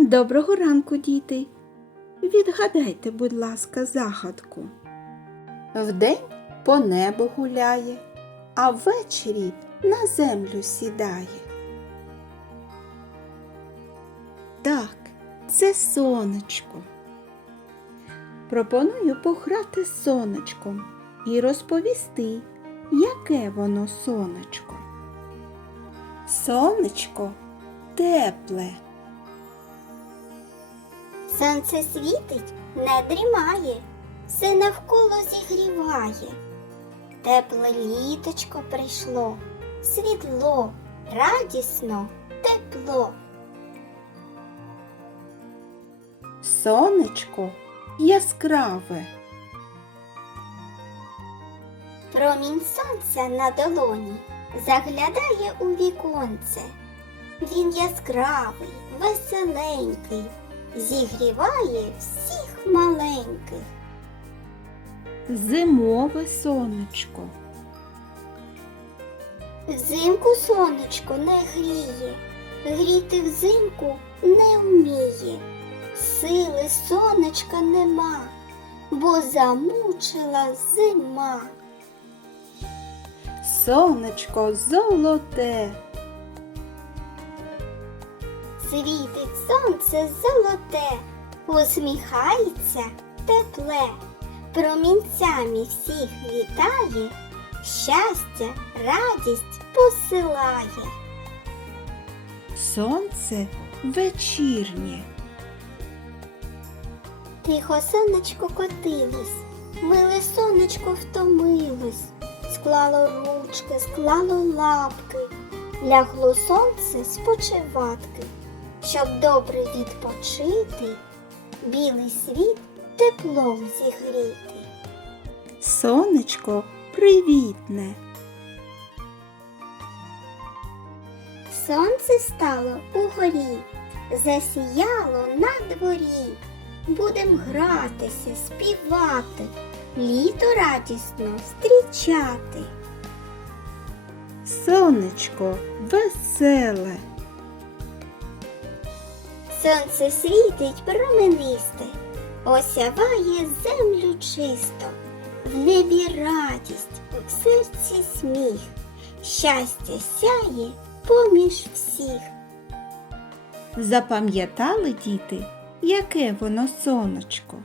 Доброго ранку, діти. Відгадайте, будь ласка, загадку. Вдень по небу гуляє, а ввечері на землю сідає. Так, це сонечко. Пропоную пограти з сонечком і розповісти, яке воно сонечко. Сонечко тепле. Сонце світить, не дрімає, все навколо зігріває. Тепле літочко прийшло, світло, радісно, тепло. Сонечко яскраве. Промінь сонця на долоні заглядає у віконце. Він яскравий, веселенький, зігріває всіх маленьких. Зимове сонечко. Взимку сонечко не гріє, гріти взимку не вміє. Сили сонечка нема, бо замучила зима. Сонечко золоте. Світить сонце золоте, усміхається тепле, промінцями всіх вітає, щастя, радість посилає. Сонце вечірнє. Тихо сонечко котилось, миле сонечко втомилось, склало ручки, склало лапки, лягло сонце спочиватки, щоб добре відпочити, білий світ теплом зігріти. Сонечко привітне. Сонце стало угорі, засіяло на дворі. Будем гратися, співати, літо радісно зустрічати. Сонечко веселе. Сонце світить променисте, осяває землю чисто, в небі радість, в серці сміх, щастя сяє поміж всіх. Запам'ятали діти, яке воно сонечко?